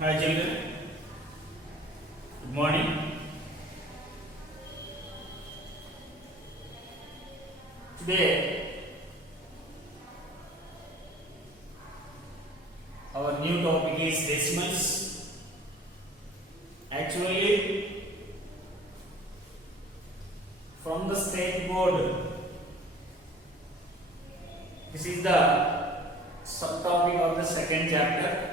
Hi children, good morning. Today our new topic is decimals. Actually, from the state board, this is the subtopic of the second chapter.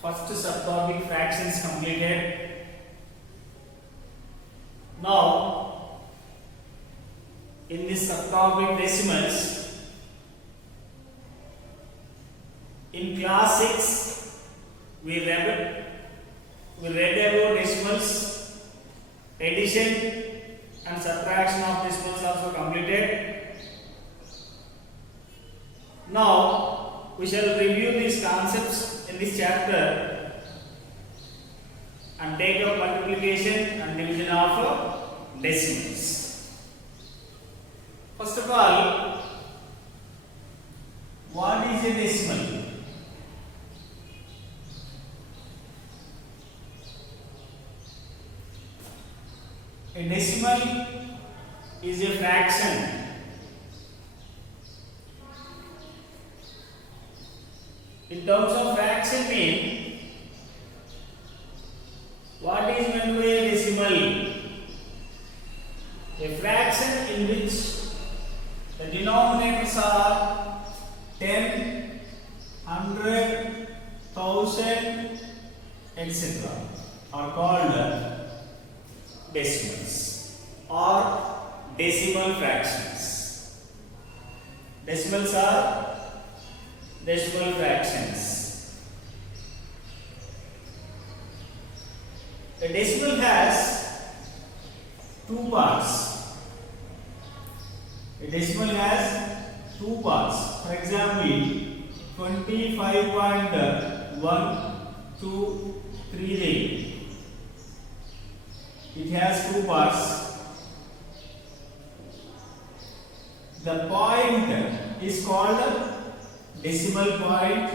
First subtopic fractions completed. Now, in this subtopic decimals, in class 6, we read about decimals, addition and subtraction of decimals also completed. Now, we shall review these concepts in this chapter and take up multiplication and division of decimals. First of all, what is a decimal? A decimal is a fraction. In terms of fraction mean, what is meant by a decimal? A fraction in which the denominators are 10, 100, 1000, etc. are called decimals or decimal fractions. Decimals are decimal fractions. A decimal has two parts. A decimal has two parts. For example, 25.1238. It has two parts. The point is called decimal point.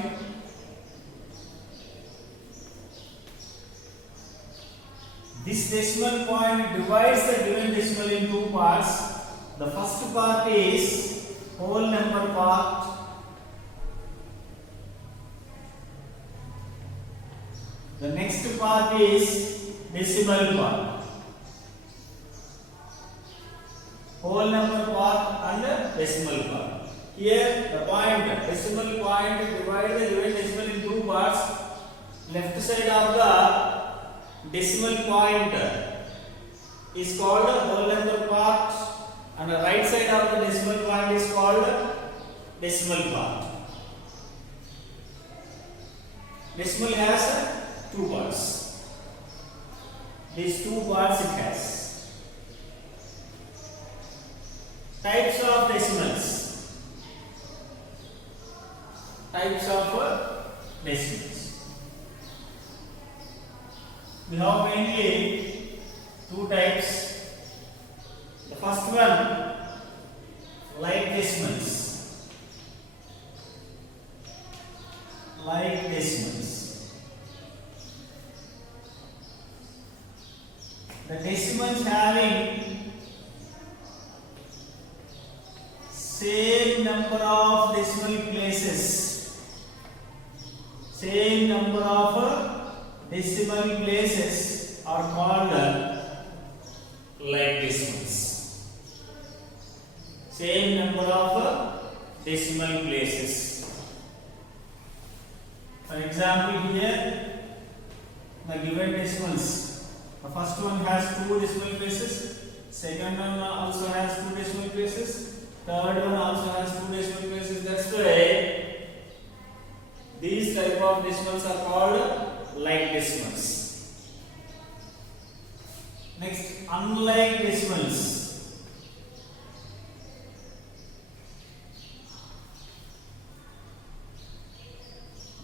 This decimal point divides the given decimal in two parts. The first part is whole number part. The next part is decimal part. Whole number part and decimal part. Here the point, decimal point divides the given decimal in two parts. Left side of the decimal point is called whole number part and the right side of the decimal point is called decimal part. Decimal has two parts. These two parts it has. Types of decimals. Types of decimals. We have mainly two types. The first one, like decimals. Like decimals. The decimals having same number of decimal places. Same number of decimal places are called like decimals. Same number of decimal places. For example, here the given decimals. The first one has two decimal places. Second one also has two decimal places. Third one also has two decimal places. That's why these type of decimals are called like decimals. Next, unlike decimals.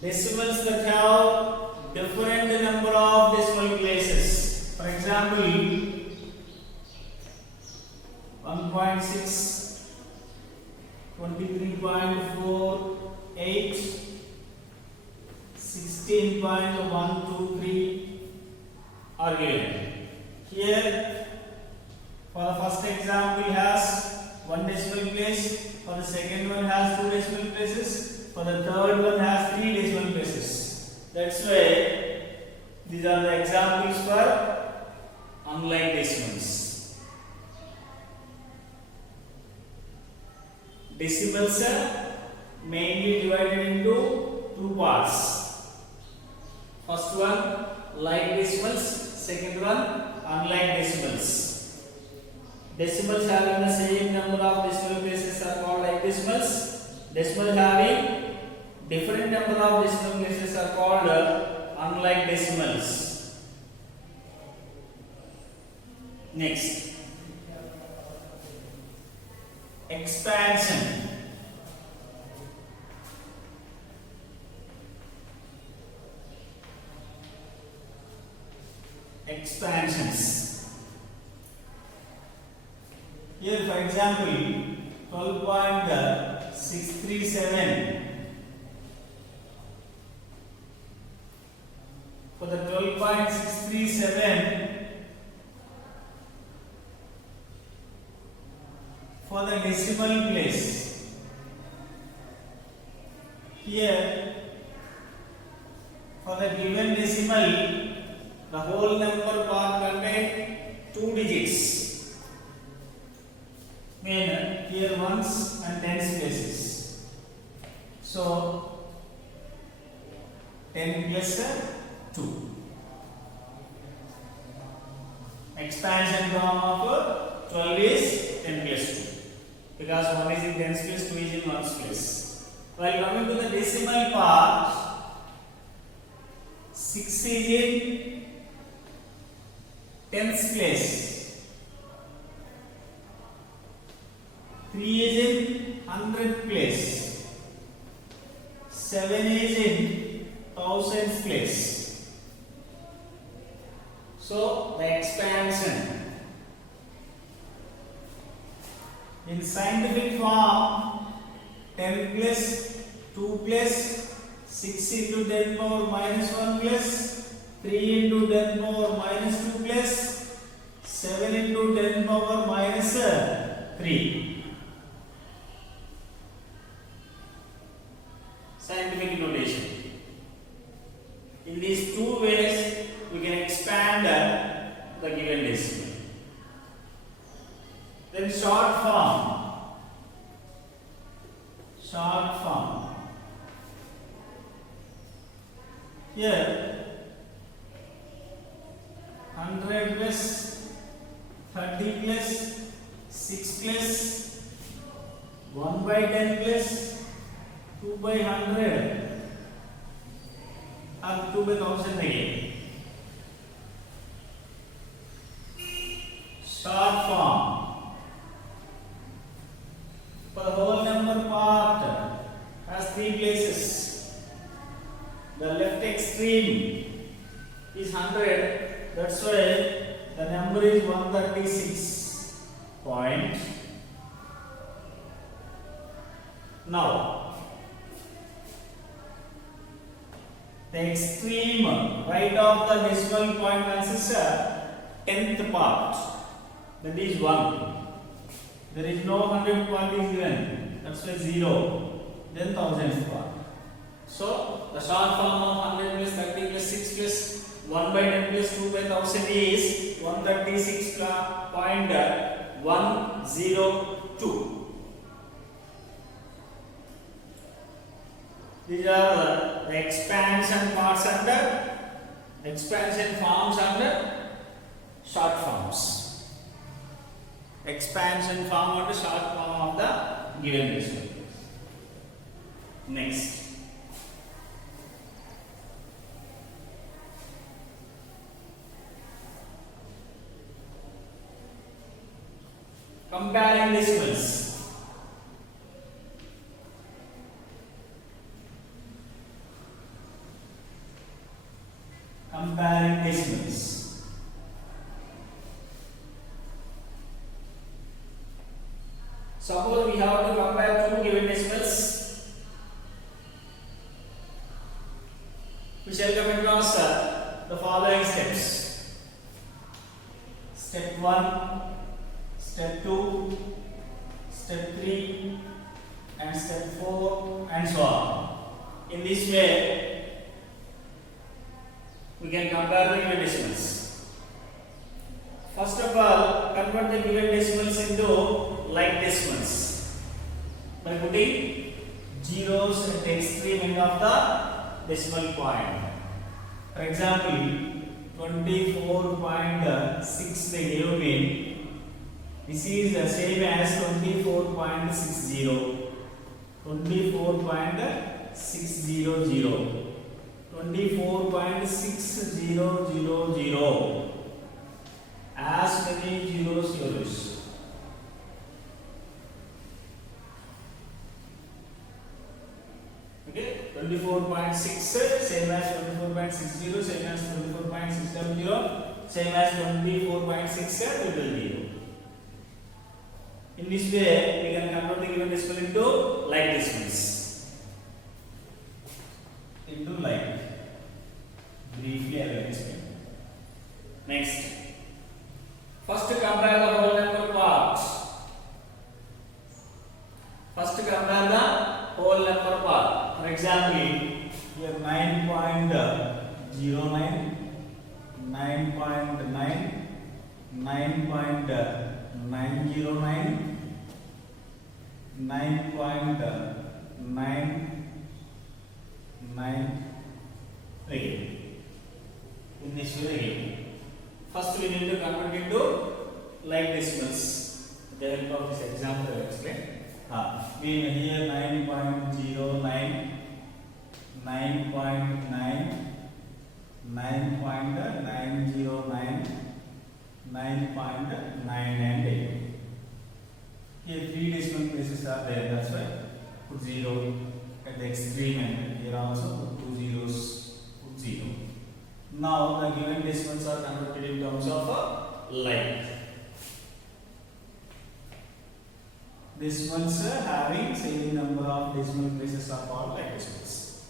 Decimals that have different number of decimal places. For example, 1.6, 23.48, 0.123 are given. Here, for the first example has 1 decimal place, for the second one has 2 decimal places, for the third one has 3 decimal places. That's why these are the examples for unlike decimals. Decimals are mainly divided into 2 parts. First one like decimals, second one unlike decimals. Decimals having the same number of decimal places are called like decimals. Decimals having different number of decimal places are called unlike decimals. Next, expansion. Expansions. Here, for example, 12.637. For the 12.637, for the decimal place, here for the given decimal, the whole number part contain 2 digits. Mean here ones and tens places. So 10 plus 2. Expansion form of 12 is 10 plus 2. Because 1 is in tens place, 2 is in ones place. While coming to the decimal part, 6 is in tens place. 3 is in hundred place. 7 is in thousands place. So the expansion in scientific form, 10 plus 2 plus 6 into 10 power minus 1 plus 3 into 10 power minus 2 plus 7 into 10 power minus 3. Scientific notation. In these 2 ways, we can expand the given decimal. Then short form. Short form. Here 100 plus 30 plus 6 plus 1 by 10 plus 2 by 100 and 2 by 1000 again. Short form. For the whole number part has 3 places. The left extreme is 100. That's why the number is 136 point. Now the extreme right of the decimal point consists of 10th part. That is 1. There is no 100 part is given. That's why 0. Then 1000th part. So the short form of 100 plus 30 plus 6 plus 1 by 10 plus 2 by 1000 is 136.102. These are the expansion parts and expansion forms and short forms. Expansion form and short form of the given decimal. Next. Comparing decimals. Comparing decimals. Suppose we have to compare 2 given decimals. We shall come across the following steps. Step 1, step 2, step 3 and step 4 and so on. In this way, we can compare the given decimals. First of all, convert the given decimals into like decimals by putting zeros at the extreme end of the decimal point. For example, 24.6 they gave me. This is the same as 24.60. 24.600. 24.6000. As many zeros you use. Okay, 24.6 same as 24.60, same as 24.600, same as 24.6 will be 0. In this way, we can convert the given decimal into like decimals. Into like. Briefly, I will explain. Next, first compare the whole number parts. First compare the whole number part. For example, here 9.09, 9.9, 9.909, 9.99 again. In this way again. First we need to convert into like decimals. With the help of this example I will explain. We here 9.09, 9.9, 9.909, 9.998. Here 3 decimal places are there, that's why put 0 at the extreme end. Here also put 2 zeros, put 0. Now the given decimals are converted in terms of like. Decimals having same number of decimal places are called like decimals.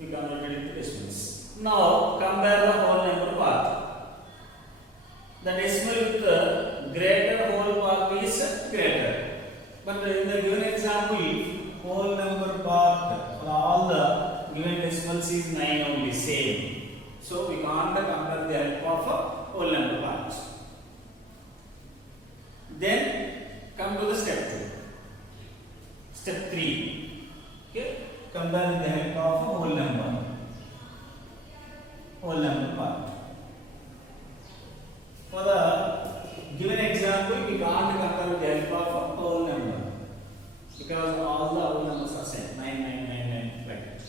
We converted into decimals. Now compare the whole number part. The decimal with the greater whole part is greater. But in the given example, whole number part for all the given decimals is 9 only, same. So we can't compare the help of whole number parts. Then come to the step 2. Step 3. Okay, compare with the help of whole number part. For the given example, we can't compare with the help of whole number because all the whole numbers are same, 9999 like that.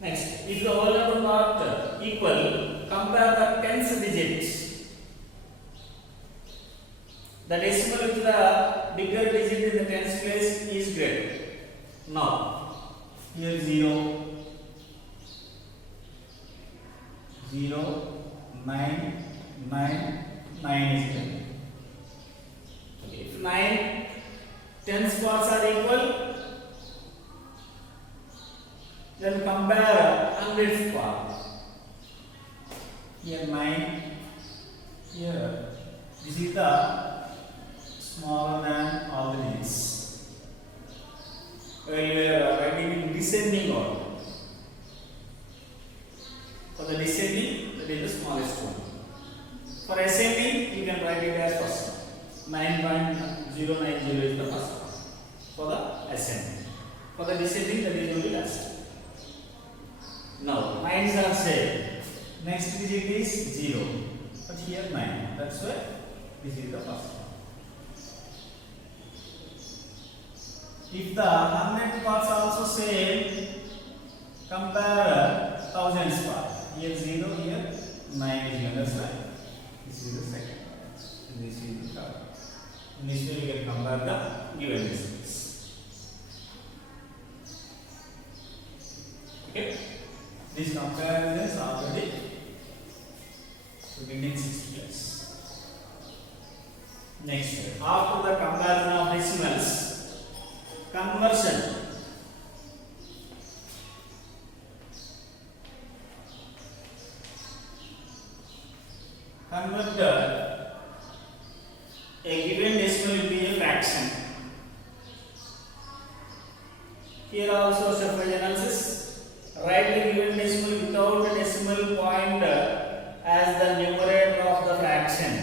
Next, if the whole number part equal, compare the tens digits. The decimal with the bigger digit in the tens place is greater. Now, here 0, 0, 9, 9, 9 is given. Okay. If 9 tens parts are equal, then compare hundredth part. Here 9, here this is the smaller than all the digits. We are writing in descending order. For the descending, that is the smallest one. For ascending, you can write it as first. 9.090 is the first one. For the ascending. For the descending, that is only last. Now, 9s are same. Next digit is 0. But here 9. That's why this is the first one. If the hundred parts also same, compare thousands part. Here 0, here 9 is here. That's why this is the second part. And this is the third. In this way, we can compare the given decimals. Okay? These comparisons are already beginning 6 years. Next, after the comparison of decimals, conversion. convert a given decimal into a fraction. Here also stepwise analysis. Write the given decimal without the decimal point as the numerator of the fraction.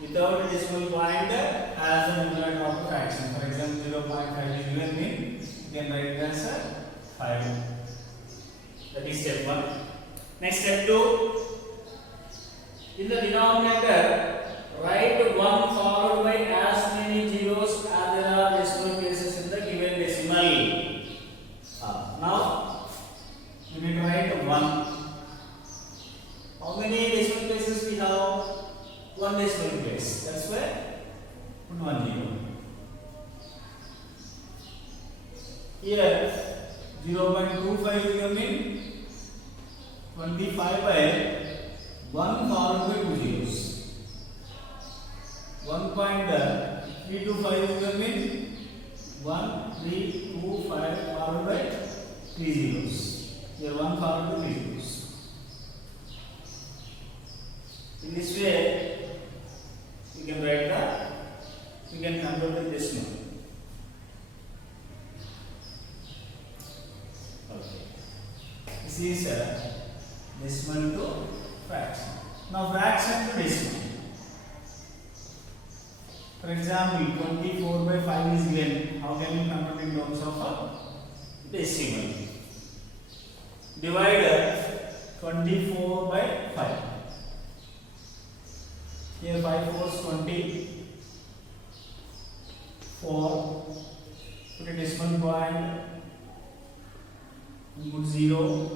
Without the decimal point as the numerator of the fraction. For example, 0.5 is given, means you can write it as 5. That is step 1. Next, step 2. In the denominator, write 1 followed by as many zeros as there are decimal places in the given decimal. Now, you need to write 1. How many decimal places we have? 1 decimal place. That's why put 1 0. Here, 0.25 is coming. 25 by 1 followed by 2 zeros. 1.325 is coming. 1, 3, 2, 5 followed by 3 zeros. Here 1 followed by 3 zeros. In this way, you can write you can convert the decimal. Okay. This is decimal to fraction. Now fraction to decimal. For example, 24 by 5 is given. How can you convert in terms of a decimal? Divide 24 by 5. Here 5 4 is 20. 4. Put a decimal point. Put 0.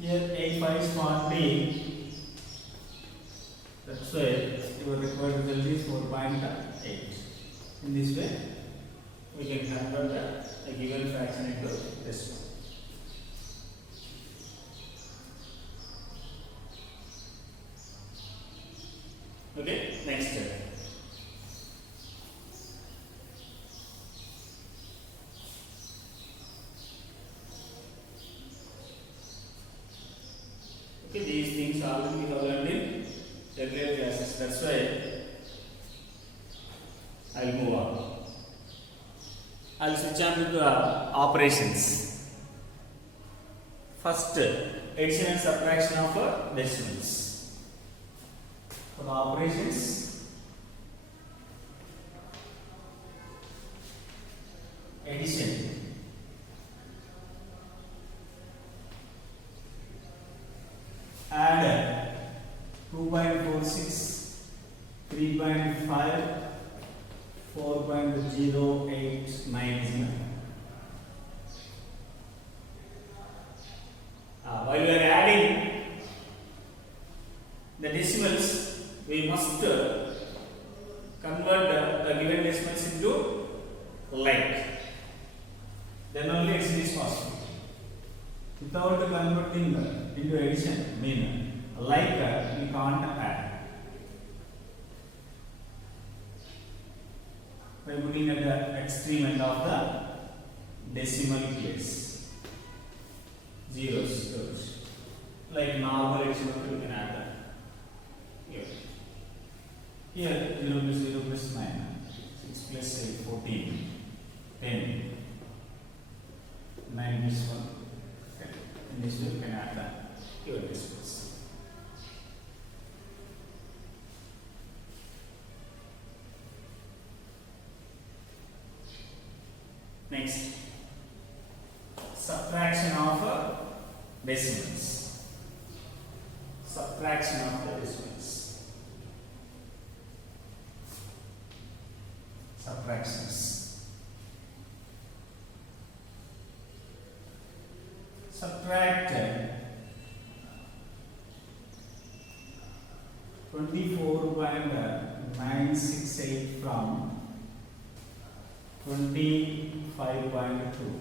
Here 8 5 is 40. That's why your required result is 4.8. In this way, we can convert a given fraction into decimal. Okay, next step. Okay, these things already we have learned in earlier classes. That's why I'll move on. I'll switch on to the operations. First, addition and subtraction of decimals. For the operations, addition. Add 2.46, 3.5, 4.089. While we are adding the decimals, we must convert the given decimals into like. Then only addition is possible. Without converting into addition, mean like we can't add. By putting at the extreme end of the decimal place, zeros. Like normal addition, you can add that. Here 0 plus 0 plus 9, 6 plus 8, 14, 10, 9 plus 1. Okay. In this way you can add that your decimals. Next, subtraction of decimals. Subtraction of the decimals. Subtractions. Subtract 24.968 from 25.2.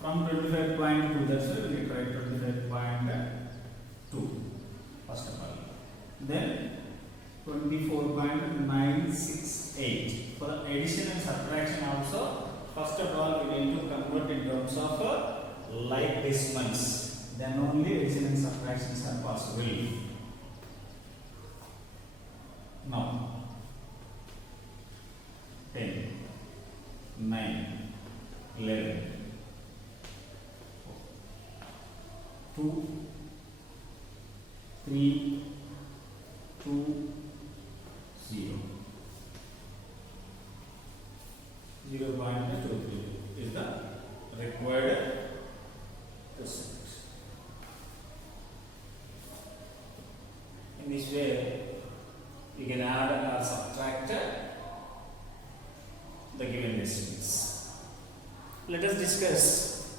From 25.2, that's why we try 25.2 first of all. Then 24.968. For addition and subtraction also, first of all we need to convert in terms of like decimals, then only addition and subtractions are possible. Now 10, 9, 11, 2, 3, 2, 0. 0.23 is the required percent. In this way, you can add or subtract the given decimals. Let us discuss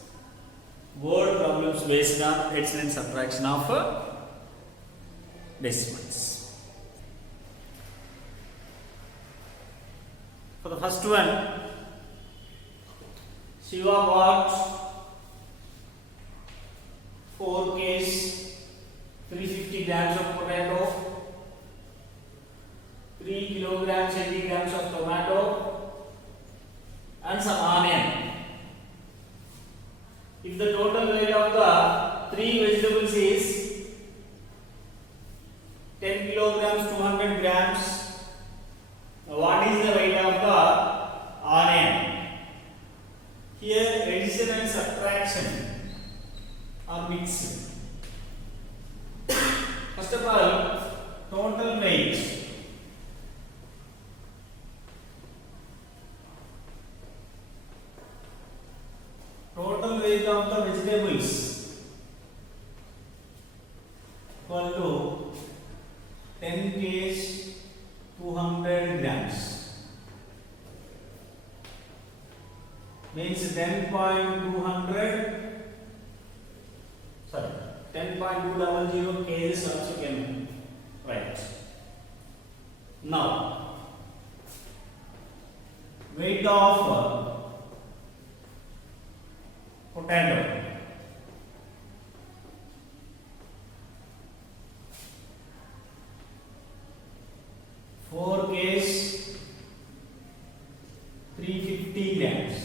word problems based on addition and subtraction of decimals. For the first one, Shiva bought 4 kgs, 350 grams of potato, 3 kilograms, 80 grams of tomato, and some onion. If the total weight of the 3 vegetables is 10 kilograms, 200 grams, what is the weight of the onion? Here addition and subtraction are mixed. First of all, total weight. Total weight of the vegetables equal to 10 kg 200 grams, means 10.200 kgs also can write. Now weight of potato, four kgs 350 grams,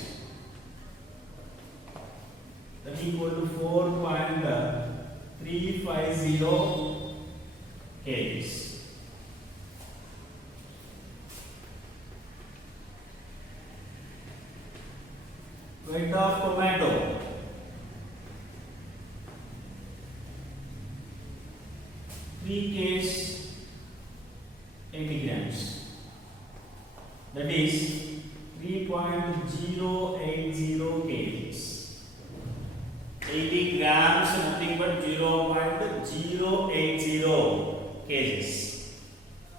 that is equal to 4.350 kgs. Weight of tomato, 3 kgs 80 grams, that is 3.080 kgs. 80 grams nothing but 0.080 kgs.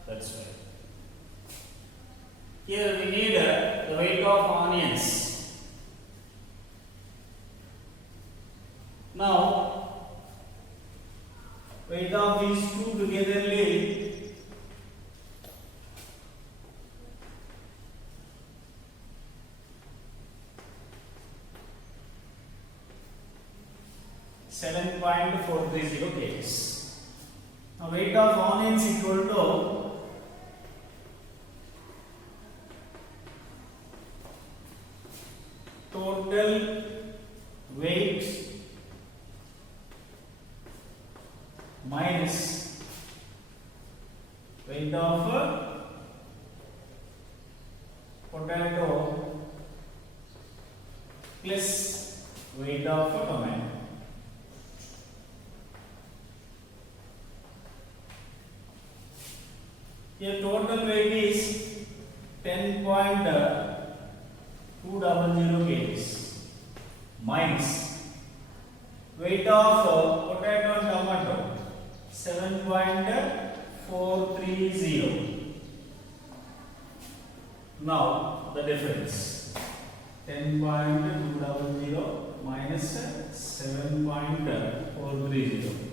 That's right. Here we need the weight of onions. Now weight of these two togetherly 7.430 kgs. Now weight of onions equal to total weight minus weight of potato plus weight of tomato. Here total weight is 10.200 kgs minus weight of potato and tomato 7.430. Now the difference 10.200 minus 7.430.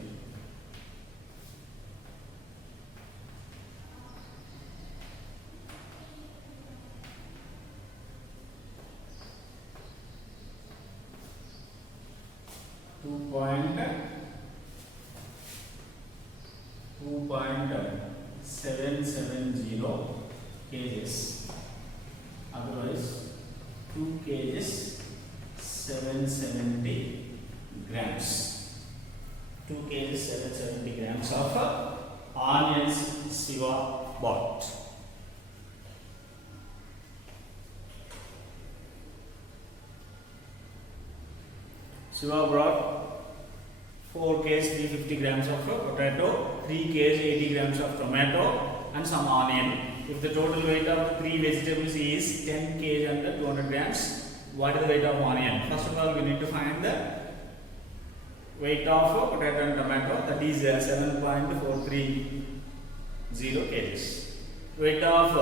2.770 kgs, otherwise 2 kgs 770 grams. 2 kg 770 grams of onions Shiva bought. Shiva brought 4 kg 350 grams of potato, 3 kg 80 grams of tomato and some onion. If the total weight of the 3 vegetables is 10 kg and 200 grams, what is the weight of onion? First of all, we need to find the weight of potato and tomato, that is 7.430 kg. Weight of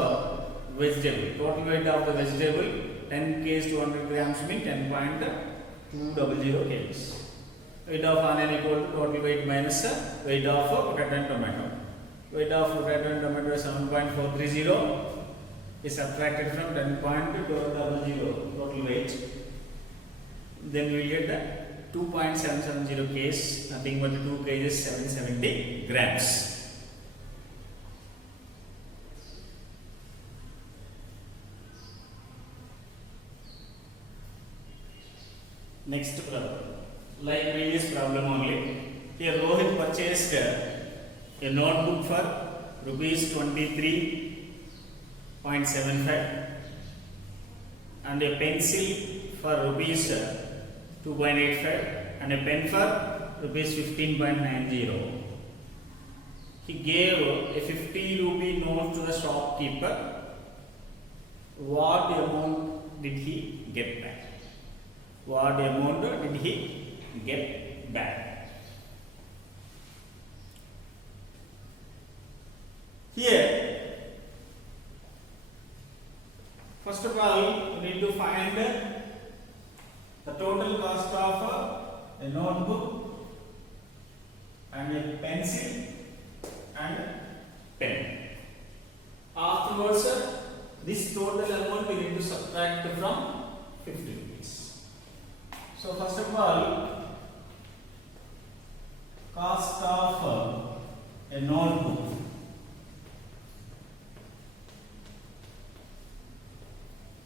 vegetable, total weight of the vegetable 10 kg 200 grams means 10.200 kg. Weight of onion equal to total weight minus weight of potato and tomato. Weight of potato and tomato is 7.430 is subtracted from 10.200 total weight. Then we get the 2.770 kg, nothing but 2 kg 770 grams. Next problem, like previous problem only. Here Rohit purchased a notebook for rupees 23.75 and a pencil for rupees 2.85 and a pen for rupees 15.90. He gave a 50 rupee note to the shopkeeper. What amount did he get back? What amount did he get back? Here, first of all, we need to find the total cost of a notebook and a pencil and pen. Afterwards, this total amount we need to subtract from 50 rupees. So first of all, cost of a notebook.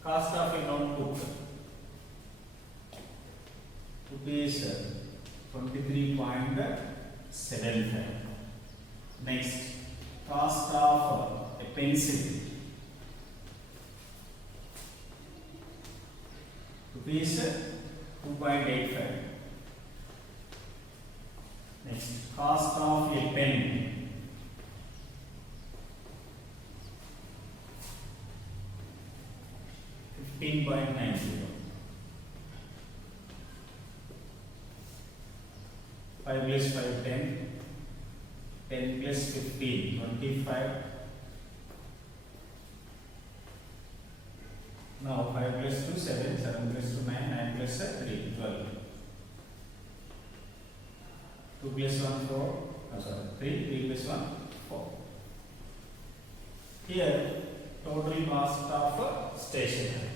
Cost of a notebook rupees 23.75. Next, cost of a pencil rupees 2.85. Next, cost of a pen $15.90. 5 plus 5 10, 10 plus 15 25. Now 5 plus 2 7, 7 plus 2 9, 9 plus 3 12. 2 plus 1 4, 3 plus 1 4. Here total cost of stationery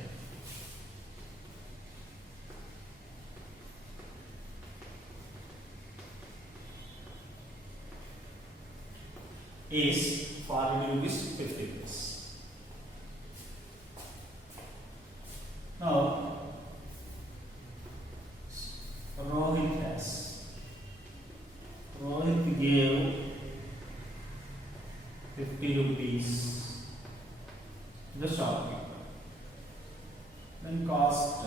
is 40 rupees 50 rupees. Now Rohit gave 50 rupees to the shopkeeper. Then cost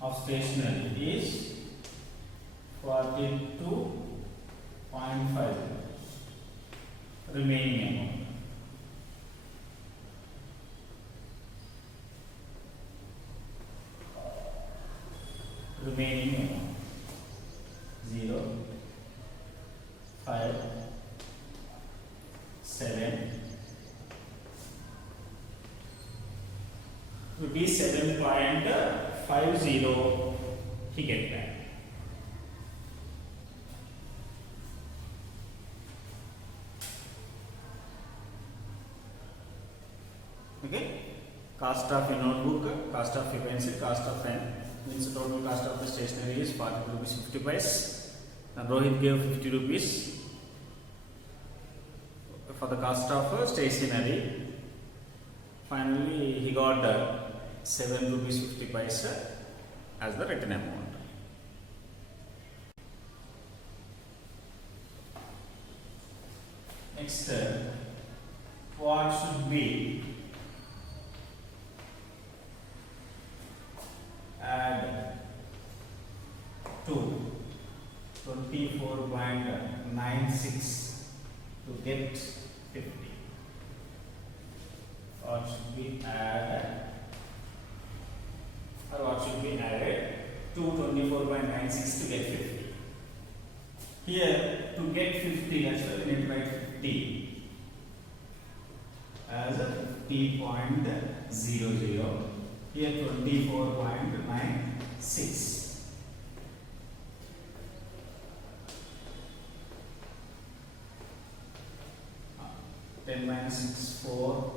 of stationery is 42.5. Remaining amount. Remaining amount 0, 5, 7, rupees 7.50 he get back. Okay, cost of a notebook, cost of a pencil, cost of pen, means the total cost of the stationery is 40 rupees 50 paise. And Rohit gave 50 rupees for the cost of stationery. Finally, he got 7 rupees 50 paise as the written amount. Next, what should be add to 24.96 to get 50? What should be added, or what should be added to 24.96 to get 50? Here, to get 50, actually we need to write 50 as 50.00. Here 24.96. 10 minus 6, 4.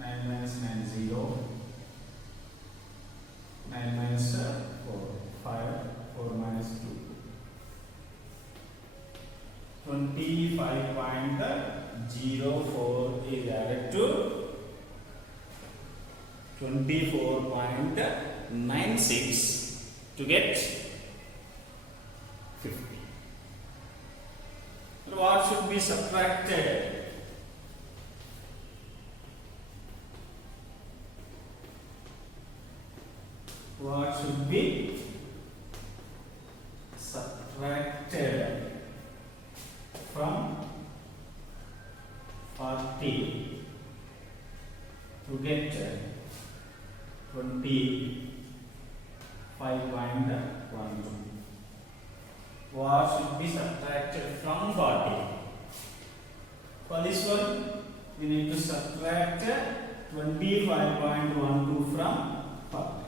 9 minus 9, 0. 9 minus 4, 5. 4 minus 2. 25.04 is added to 24.96 to get 50. So what should be subtracted? What should be subtracted from 40 to get 25.12? What should be subtracted from 40? For this one, we need to subtract 25.12 from 40.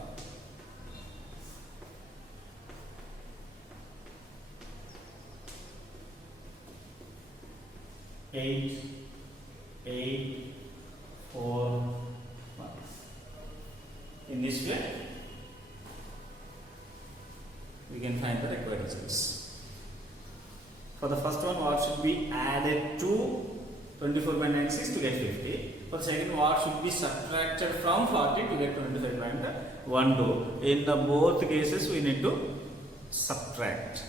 8, 8, 4, 1. In this way, we can find the required results. For the first one, what should be added to 24.96 to get 50? For the second, what should be subtracted from 40 to get 25.12? In the both cases, we need to subtract.